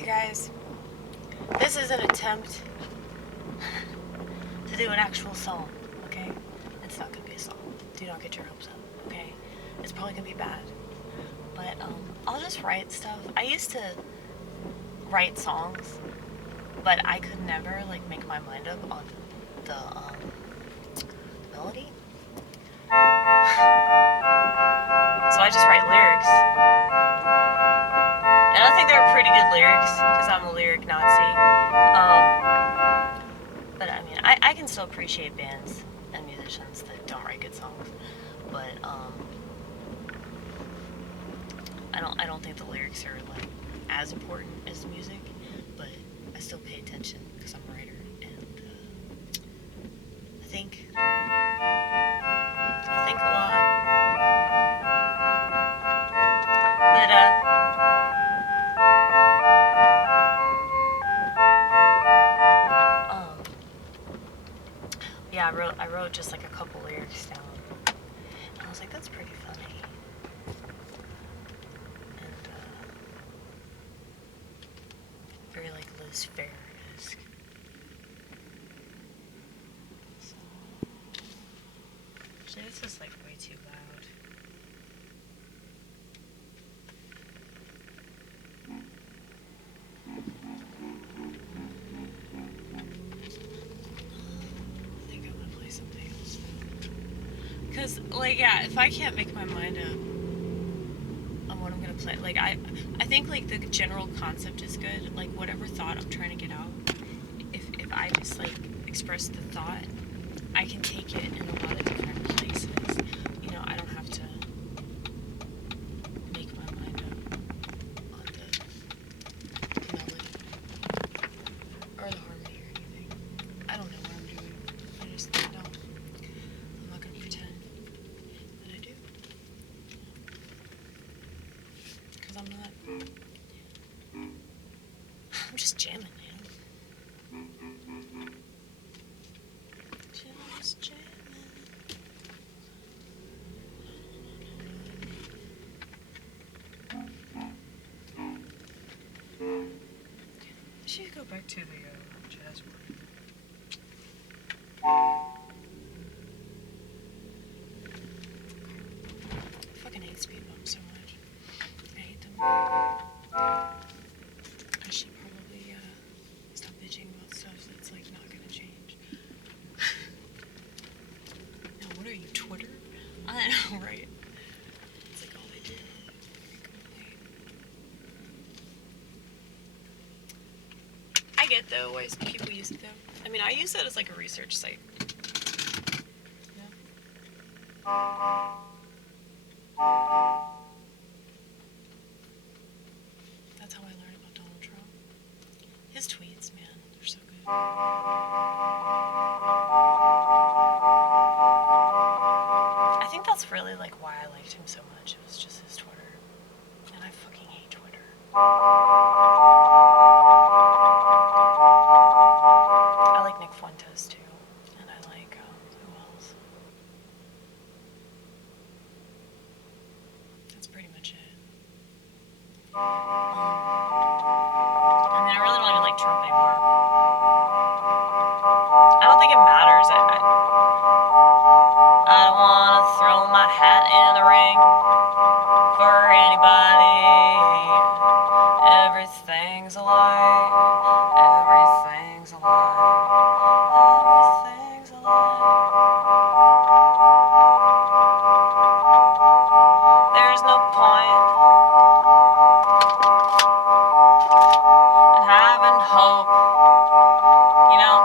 You guys, this is an attempt to do an actual song, okay? It's not gonna be a song. Do not get your hopes up, okay? It's probably gonna be bad. But I'll just write stuff. I used to write songs, but I could never like make my mind up on the melody. So I just write lyrics. And I think they're pretty good lyrics because I'm a lyric Nazi. But I mean, I can still appreciate bands and musicians that don't write good songs. But I don't think the lyrics are like as important as the music. But I still pay attention because I'm a writer, and I think a lot. But yeah, I wrote just like a couple lyrics down, and I was like, that's pretty funny. And very like Liz Fair-esque. So actually, this is like way too loud. Because, like, yeah, if I can't make my mind up on what I'm gonna play, like, I think, like, the general concept is good. Like, whatever thought I'm trying to get out, if I just, like, express the thought, I can take it in a lot of different places. You know, I don't have to make my mind up on the melody or the harmony or anything. I don't know what I'm doing. I just don't. I'm not gonna pretend that I do. Because I'm not. I'm just jamming, man. Just jamming. I should go back to the jazz one. I fucking hate speed bumps so much. I hate them. I should probably stop bitching about stuff that's like not gonna change. Now, what are you, Twitter? I know, right? It's like all they do. I get though why people use it though. I mean, I use that as like a research site. Yeah. That's how I learned about Donald Trump. His tweets, man, they're so good. I think that's really like why I liked him so much. It was just his Twitter. And I fucking hate Twitter. I like Nick Fuentes too. And I like, who else? That's pretty much it. I mean, I really don't even like Trump anymore. I don't think it matters. I don't want to throw my hat in the ring for anybody. Everything's a lie. Everything's a lie. Everything's a lie. There's no point in having hope, you know.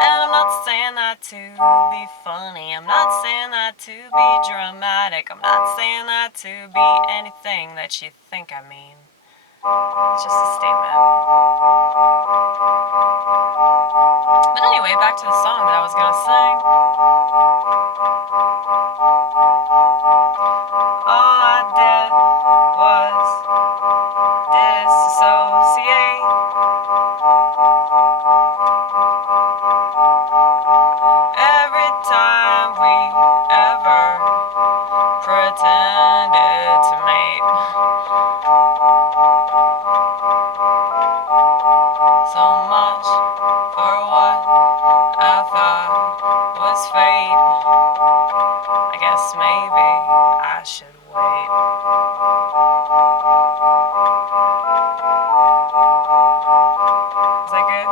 And I'm not saying that to be funny. I'm not saying that to be dramatic. I'm not saying that to be anything that you think I mean. It's just a statement. But anyway, back to the song that I was gonna sing. All I did was disassociate. Every time we ever pretended to mate. guess maybe I should wait. Is that good?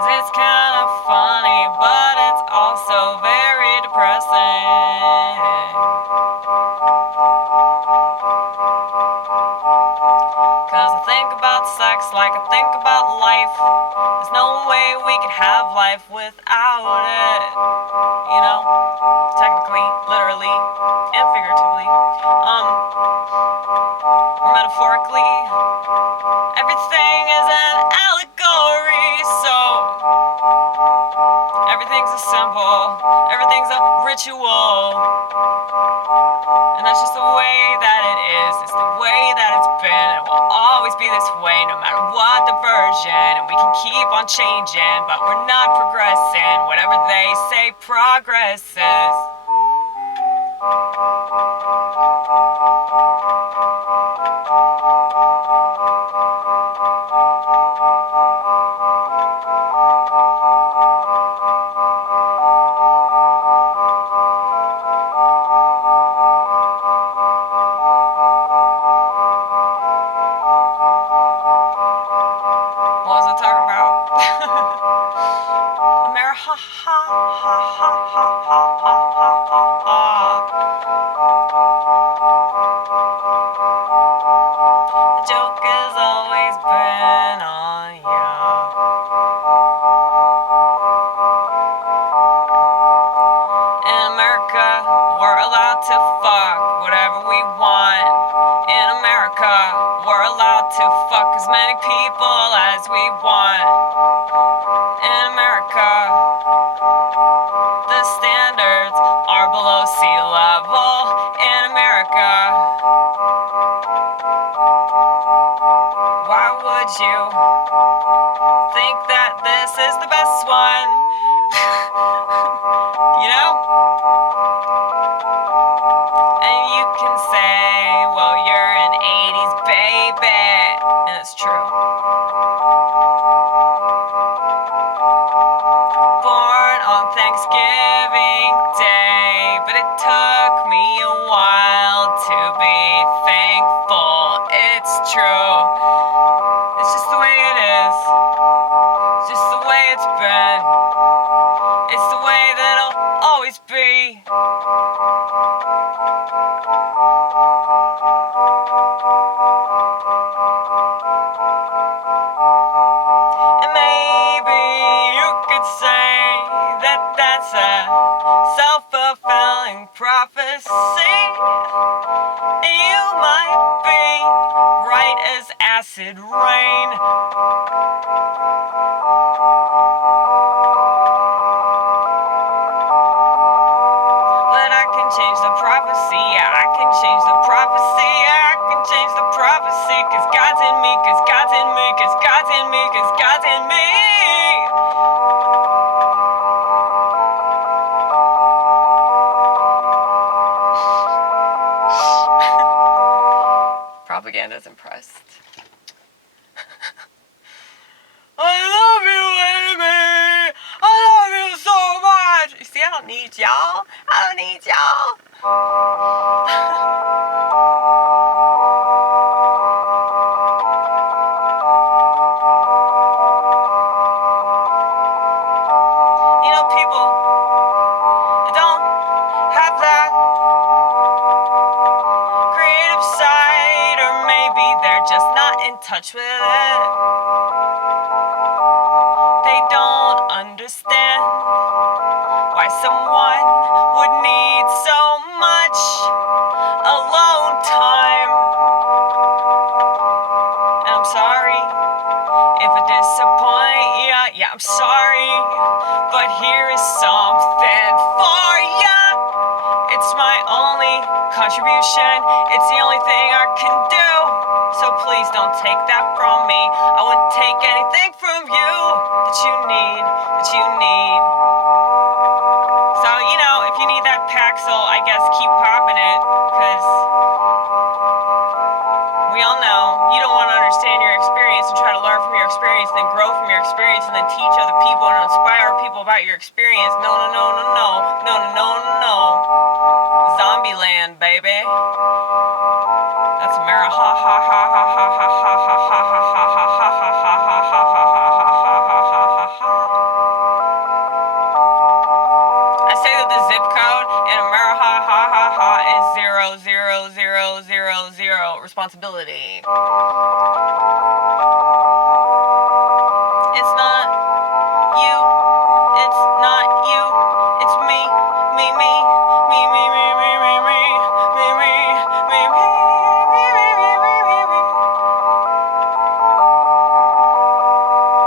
As it's kind of funny, but it's also very depressing. Cause I think about sex like I think about life. There's no way we could have life without it. You know? Technically, literally, and figuratively. Or metaphorically. Everything is an allegory, so everything's a symbol, everything's a ritual. And that's just the way that it is. It's the way that it's been. It will always be this way, no matter what the version. And we can keep on changing, but we're not progressing. Whatever they say progress is. What was I talking about? America, ha, ha, ha, ha, ha, ha, ha, ha. The joke has always been on ya. In America, we're allowed to fuck whatever we want. In America, we're allowed to fuck as many people as we want. In America, the standards are below sea level. In America, why would you think that this is the best one? You know? And you can say, well, you're an 80s baby. And it's true. Born on Thanksgiving Day, but it took me a while to be thankful. It's true. It's just the way it is. It's just the way it's been. It's the way that it'll always be. And maybe you could say that that's a self-fulfilling prophecy. And you might be right as acid rain. But I can change the prophecy, yeah, I can change the prophecy, yeah, I can change the prophecy. Cause God's in me, cause God's in me, cause God's in me, cause God's in me. Propaganda's impressed. I love you, Amy! I love you so much! You see, I don't need y'all. I don't need y'all. You know, people that don't have that creative side, or maybe they're just not in touch with it. They don't understand why someone would need so much alone time. And I'm sorry if I disappoint ya. Yeah, I'm sorry, but here is something for ya. It's my only contribution. It's the only thing I can do. So please don't take that from me. I wouldn't take anything from you that you need, that you need. So, you know, if you need that Paxil, I guess keep popping it, because we all know you don't want to understand your experience experience and try to learn from your experience, then grow from your experience, and then teach other people and inspire people about your experience. No, no, no, no, no, no, no, no, no. Zombie land, baby. That's Mara. Ha ha ha ha ha ha ha ha ha ha ha ha ha ha ha ha ha ha ha. I say that the zip code in America ha ha ha is 00000 responsibility. It's not you. It's not you. It's me. Me, me. Me, me, me, me, me, me. Me, me, me, me, me, me, me, me, me.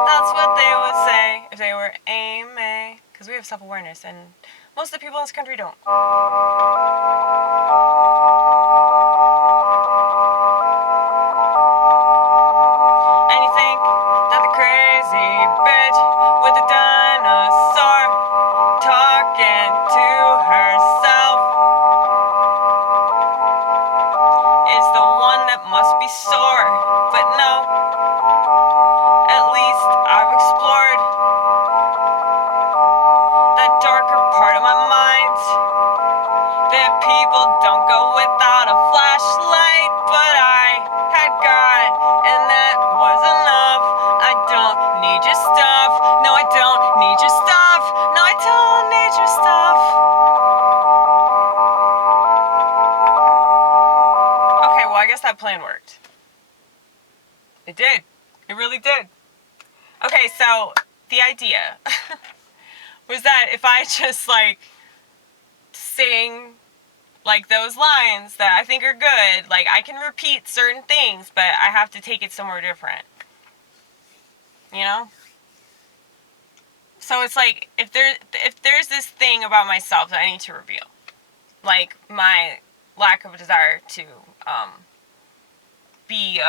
That's what they would say if they were AMA. Because we have self-awareness, and most of the people in this country don't. And you think that the crazy bitch with the dinosaur talking to herself is the one that must be sore. But no, at least I've explored that darker part of my mind, that people don't go without a flashlight. But I had God, and that was enough. I don't need your stuff. No, I don't need your stuff. No, I don't need your stuff. Okay, well, I guess that plan worked. It did. It really did. Okay, so the idea was that if I just, like, sing, like, those lines that I think are good, like, I can repeat certain things, but I have to take it somewhere different. You know? So it's like, if there's this thing about myself that I need to reveal, like my lack of a desire to be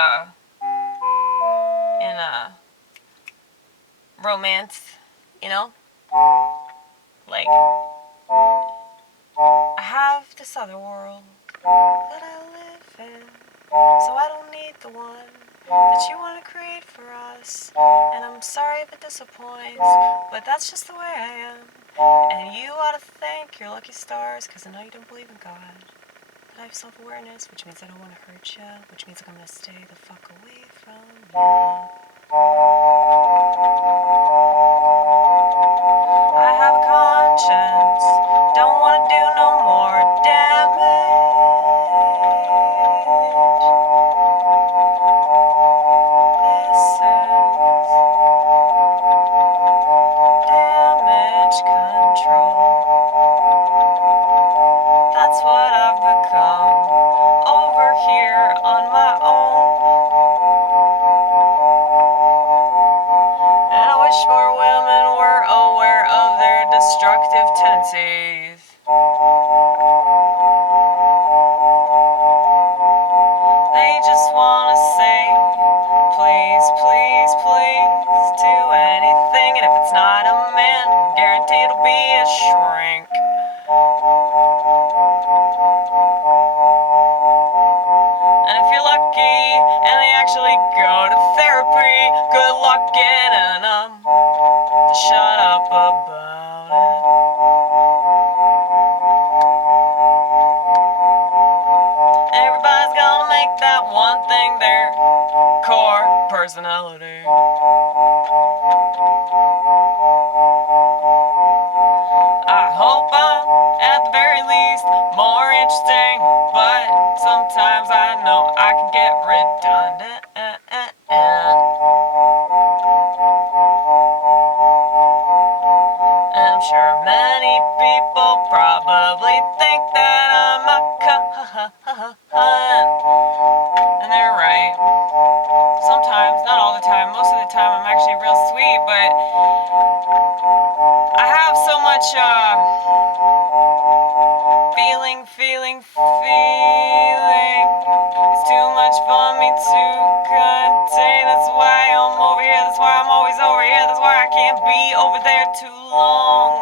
in a romance, you know? Like, I have this other world that I live in, so I don't need the one that you want to create for us. And I'm sorry if it disappoints, but that's just the way I am. And you ought to thank your lucky stars, because I know you don't believe in God. But I have self-awareness, which means I don't want to hurt you, which means I'm going to stay the fuck away from you. I have a conscience, don't want to do no more damage. This is damage control. That's what I've become over here on my own. And I wish more women were aware of their destructive tendencies. They just wanna say, please, please, please, do anything. And if it's not a man, guaranteed it'll be a shrink. And if you're lucky and they actually go to therapy, good luck getting them to shut up about it. Everybody's gonna make that one thing their core personality. I hope I'm at the very least more interesting, but sometimes I know I can get redundant. And I'm sure many people probably think that I'm a cunt. And they're right. Sometimes, not all the time. Most of the time I'm actually real sweet, but I have so much feeling. It's too much for me to contain. That's why I'm over here. That's why I'm always over here. That's why I can't be over there too long.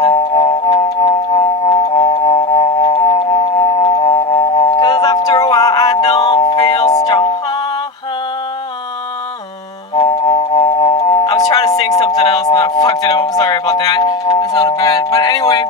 'Cause after a while I don't feel strong. I fucked it up. I'm sorry about that. That sounded bad. But anyway.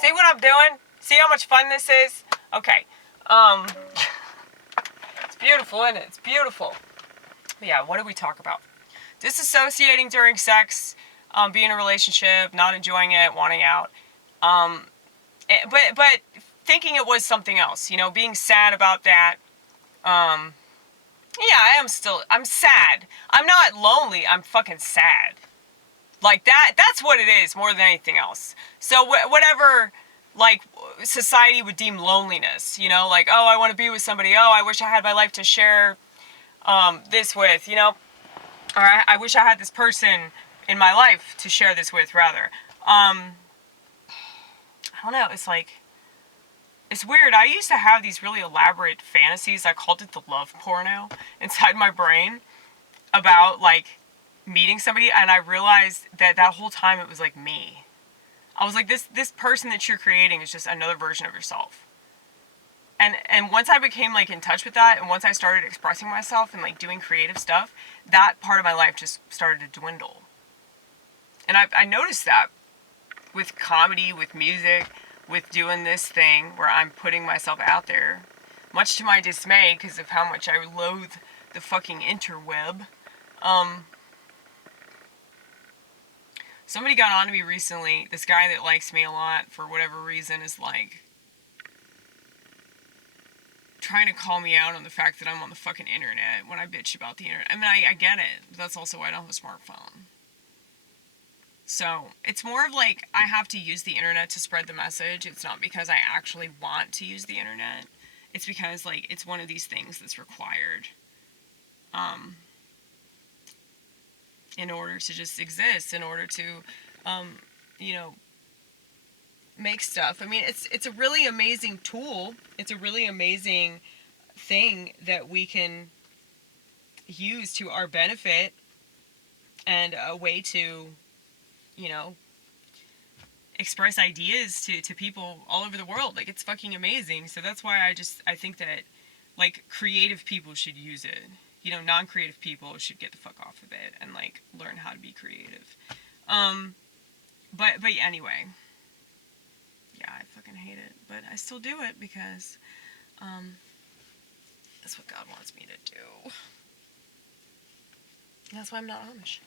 See what I'm doing? See how much fun this is? Okay. It's beautiful, isn't it? It's beautiful. But yeah, what did we talk about? Disassociating during sex, being in a relationship, not enjoying it, wanting out. But thinking it was something else, being sad about that. Yeah, I'm sad. I'm not lonely, I'm fucking sad. Like, that's what it is, more than anything else. So, whatever, like, society would deem loneliness, like, oh, I want to be with somebody, oh, I wish I had my life to share, this with, or I wish I had this person in my life to share this with, rather. I don't know, it's weird. I used to have these really elaborate fantasies, I called it the love porno, inside my brain, about, like, meeting somebody, and I realized that whole time it was like me. I was like, this person that you're creating is just another version of yourself. And once I became, like, in touch with that, and once I started expressing myself and, like, doing creative stuff, that part of my life just started to dwindle. And I noticed that with comedy, with music, with doing this thing where I'm putting myself out there, much to my dismay because of how much I loathe the fucking interweb. Somebody got on to me recently, this guy that likes me a lot for whatever reason is, like, trying to call me out on the fact that I'm on the fucking internet when I bitch about the internet. I mean, I get it, but that's also why I don't have a smartphone. So, it's more of like, I have to use the internet to spread the message. It's not because I actually want to use the internet. It's because, like, it's one of these things that's required. In order to just exist, in order to, make stuff. I mean, it's a really amazing tool. It's a really amazing thing that we can use to our benefit, and a way to, express ideas to people all over the world. Like, it's fucking amazing. So that's why I think that, like, creative people should use it. Non-creative people should get the fuck off of it and, like, learn how to be creative. But anyway. Yeah, I fucking hate it. But I still do it because, that's what God wants me to do. And that's why I'm not Amish.